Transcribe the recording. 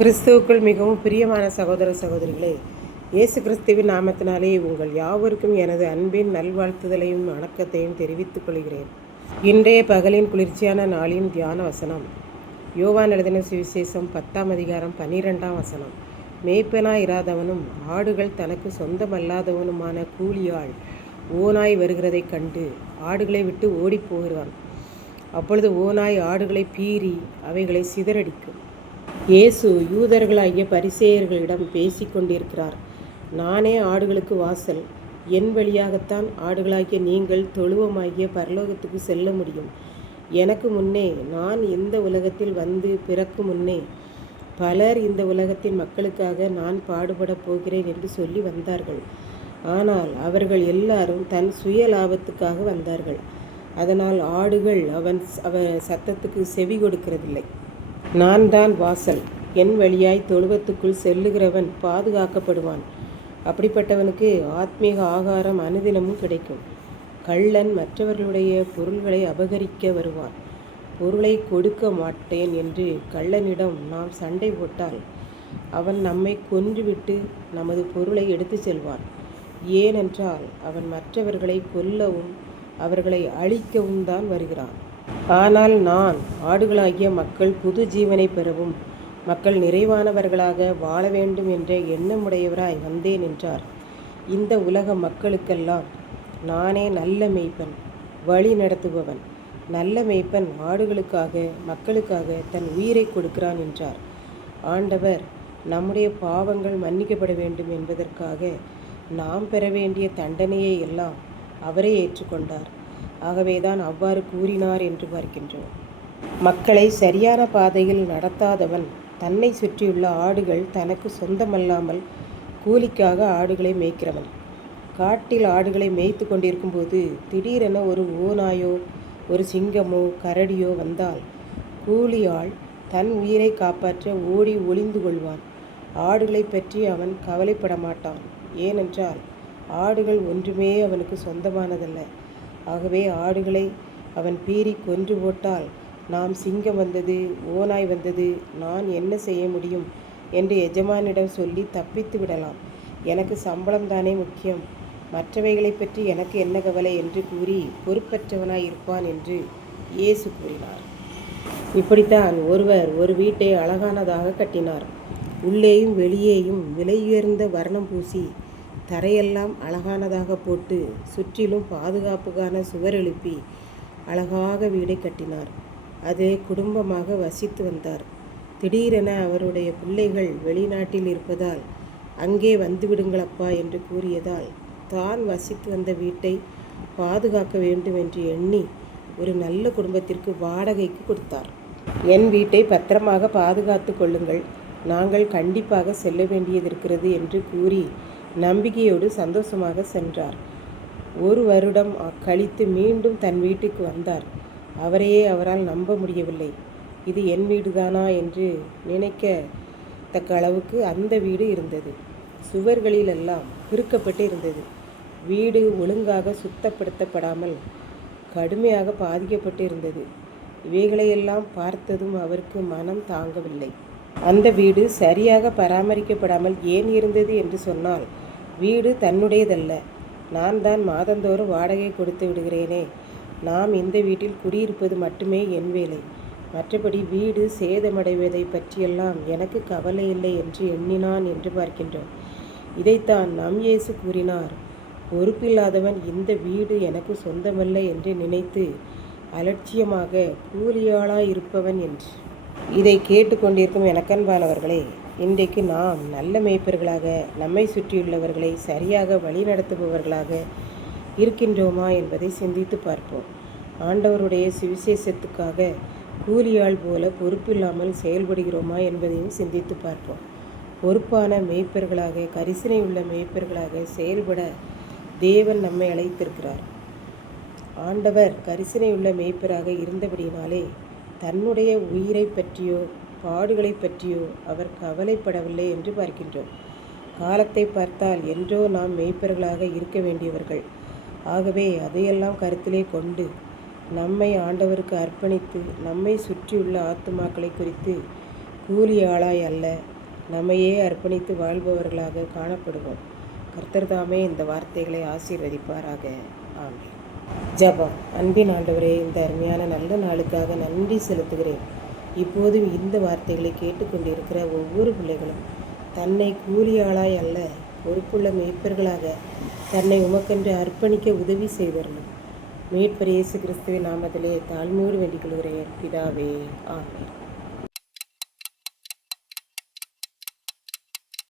கிறிஸ்துவுக்குள் மிகவும் பிரியமான சகோதர சகோதரிகளே, இயேசு கிறிஸ்துவின் நாமத்தினாலே உங்கள் யாவருக்கும் எனது அன்பின் நல்வாழ்த்துதலையும் வணக்கத்தையும் தெரிவித்துக் கொள்கிறேன். இன்றைய பகலின் குளிர்ச்சியான நாளின் தியான வசனம் யோவான் எழுதின சுவிசேஷம் 10ஆம் அதிகாரம் 12ஆம் வசனம். மேய்ப்பனாய் இராதவனும் ஆடுகள் தனக்கு சொந்தமல்லாதவனுமான கூலியாள் ஓநாய் வருகிறதைக் கண்டு ஆடுகளை விட்டு ஓடிப்போகிறான். அப்பொழுது ஓநாய் ஆடுகளை பீறி அவைகளை சிதறடிக்கும். இயேசு யூதர்களாகிய பரிசேயர்களிடம் பேசிக் கொண்டிருக்கிறார். நானே ஆடுகளுக்கு வாசல். என் வழியாகத்தான் ஆடுகளாகிய நீங்கள் தொழுவமாகிய பரலோகத்துக்கு செல்ல முடியும். எனக்கு முன்னே, நான் இந்த உலகத்தில் வந்து பிறக்கும் முன்னே பலர் இந்த உலகத்தின் மக்களுக்காக நான் பாடுபடப் போகிறேன் என்று சொல்லி வந்தார்கள். ஆனால் அவர்கள் எல்லாரும் தன் சுய லாபத்துக்காக வந்தார்கள். அதனால் ஆடுகள் அவன் சத்தத்துக்கு செவி கொடுக்கிறதில்லை. நான் தான் வாசல். என் வழியாய் தொழுவத்துக்குள் செல்லுகிறவன் பாதுகாக்கப்படுவான். அப்படிப்பட்டவனுக்கு ஆத்மீக ஆகாரம் அனுதினமும் கிடைக்கும். கள்ளன் மற்றவர்களுடைய பொருள்களை அபகரிக்க வருவான். பொருளை கொடுக்க மாட்டேன் என்று கள்ளனிடம் நாம் சண்டை போட்டால் அவன் நம்மை கொன்றுவிட்டு நமது பொருளை எடுத்து செல்வான். ஏனென்றால் அவன் மற்றவர்களை கொல்லவும் அவர்களை அழிக்கவும் தான் வருகிறான். ஆனால் நான் ஆடுகளாகிய மக்கள் புது ஜீவனை பெறவும் மக்கள் நிறைவானவர்களாக வாழ வேண்டும் என்ற எண்ணமுடையவராய் வந்தேன் என்றார். இந்த உலக மக்களுக்கெல்லாம் நானே நல்ல மேய்ப்பன், வழி நடத்துபவன். நல்ல மேய்ப்பன் ஆடுகளுக்காக மக்களுக்காக தன் உயிரை கொடுக்கிறான் என்றார். ஆண்டவர் நம்முடைய பாவங்கள் மன்னிக்கப்பட வேண்டும் என்பதற்காக நாம் பெற வேண்டிய தண்டனையை எல்லாம் அவரே ஏற்றுக்கொண்டார். ஆகவேதான் அவ்வாறு கூறினார் என்று பார்க்கின்றோம். மக்களை சரியான பாதையில் நடத்தாதவன் தன்னை சுற்றியுள்ள ஆடுகள் தனக்கு சொந்தமல்லாமல் கூலிக்காக ஆடுகளை மேய்க்கிறவன். காட்டில் ஆடுகளை மேய்த்து கொண்டிருக்கும்போது திடீரென ஒரு ஓநாயோ ஒரு சிங்கமோ கரடியோ வந்தால் கூலியாள் தன் உயிரை காப்பாற்ற ஓடி ஒளிந்து கொள்வான். ஆடுகளை பற்றி அவன் கவலைப்பட மாட்டான். ஏனென்றால் ஆடுகள் ஒன்றுமே அவனுக்கு சொந்தமானதல்ல. ஆகவே ஆடுகளை அவன் பீறி கொன்று போட்டால் நாம் சிங்கம் வந்தது, ஓநாய் வந்தது, நான் என்ன செய்ய முடியும் என்று எஜமானிடம் சொல்லி தப்பித்து விடலாம். எனக்கு சம்பளம் தானே முக்கியம், மற்றவைகளை பற்றி எனக்கு என்ன கவலை என்று கூறி பொறுப்பற்றவனாய் இருப்பான் என்று இயேசு கூறினார். இப்படித்தான் ஒருவர் ஒரு வீட்டை அழகானதாக கட்டினார். உள்ளேயும் வெளியேயும் விலையுயர்ந்த வர்ணம் பூசி தரையெல்லாம் அழகானதாக போட்டு சுற்றிலும் பாதுகாப்புக்கான சுவர் எழுப்பி அழகாக வீடை கட்டினார். அதே குடும்பமாக வசித்து வந்தார். திடீரென அவருடைய பிள்ளைகள் வெளிநாட்டில் இருப்பதால் அங்கே வந்துவிடுங்களப்பா என்று கூறியதால் தான் வசித்து வந்த வீட்டை பாதுகாக்க வேண்டும் என்று எண்ணி ஒரு நல்ல குடும்பத்திற்கு வாடகைக்கு கொடுத்தார். என் வீட்டை பத்திரமாக பாதுகாத்து கொள்ளுங்கள், நாங்கள் கண்டிப்பாக செல்ல வேண்டியது இருக்கிறது என்று கூறி நம்பிக்கையோடு சந்தோஷமாக சென்றார். ஒரு வருடம் கழித்து மீண்டும் தன் வீட்டுக்கு வந்தார். அவரையே அவரால் நம்ப முடியவில்லை. இது என் வீடுதானா என்று நினைக்கத்தக்க அளவுக்கு அந்த வீடு இருந்தது. சுவர்களிலெல்லாம் கிறுக்கப்பட்டு இருந்தது. வீடு ஒழுங்காக சுத்தப்படுத்தப்படாமல் கடுமையாக பாதிக்கப்பட்டு இருந்தது. இவைகளையெல்லாம் பார்த்ததும் அவருக்கு மனம் தாங்கவில்லை. அந்த வீடு சரியாக பராமரிக்கப்படாமல் ஏன் இருந்தது என்று சொன்னால், வீடு தன்னுடையதல்ல, நான் தான் மாதந்தோறும் வாடகை கொடுத்து விடுகிறேனே, நாம் இந்த வீட்டில் குடியிருப்பது மட்டுமே என் வேலை, மற்றபடி வீடு சேதமடைவதை பற்றியெல்லாம் எனக்கு கவலை இல்லை என்று எண்ணினான் என்று பார்க்கின்றோம். இதைத்தான் நம் இயேசு கூறினார். பொறுப்பில்லாதவன் இந்த வீடு எனக்கு சொந்தமல்ல என்று நினைத்து அலட்சியமாக கூலியாளாய் இருப்பவன் என்று. இதை கேட்டுக்கொண்டிருக்கும் எனக்கன்பானவர்களே, இன்றைக்கு நாம் நல்ல மேய்ப்பர்களாக நம்மை சுற்றியுள்ளவர்களை சரியாக வழிநடத்துபவர்களாக இருக்கின்றோமா என்பதை சிந்தித்து பார்ப்போம். ஆண்டவருடைய சுவிசேஷத்துக்காக கூலியாள் போல பொறுப்பில்லாமல் செயல்படுகிறோமா என்பதையும் சிந்தித்து பார்ப்போம். பொறுப்பான மேய்ப்பர்களாக, கரிசனை உள்ள மேய்ப்பர்களாக செயல்பட தேவன் நம்மை அழைத்திருக்கிறார். ஆண்டவர் கரிசனையுள்ள மேய்ப்பராக இருந்தபடியினாலே தன்னுடைய உயிரை பற்றியோ பாடுகளை பற்றியோ அவர் கவலைப்படவில்லை என்று பார்க்கின்றோம். காலத்தை பார்த்தால் என்றோ நாம் மேய்ப்பர்களாக இருக்க வேண்டியவர்கள். ஆகவே அதையெல்லாம் கருத்திலே கொண்டு நம்மை ஆண்டவருக்கு அர்ப்பணித்து நம்மை சுற்றியுள்ள ஆத்துமாக்களை குறித்து கூலி ஆளாய் அல்ல, நம்மையே அர்ப்பணித்து வாழ்பவர்களாக காணப்படுவோம். கர்த்தர் தாமே இந்த வார்த்தைகளை ஆசீர்வதிப்பாராக. ஆமென். ஜெபம். அன்பின் ஆண்டவரே, இந்த அருமையான நல்ல நாளுக்காக நன்றி செலுத்துகிறேன். இப்போதும் இந்த வார்த்தைகளை கேட்டுக்கொண்டிருக்கிற ஒவ்வொரு பிள்ளைகளும் தன்னை கூலியாளாய் அல்ல, பொறுப்புள்ள மேய்ப்பர்களாக தன்னை உமக்கென்று அர்ப்பணிக்க உதவி செய்தரணும். மீட்பர் இயேசு கிறிஸ்துவின் நாமத்திலே தாழ்மையோடு வேண்டிக் கொள்கிறேன் பிதாவே. ஆமென்.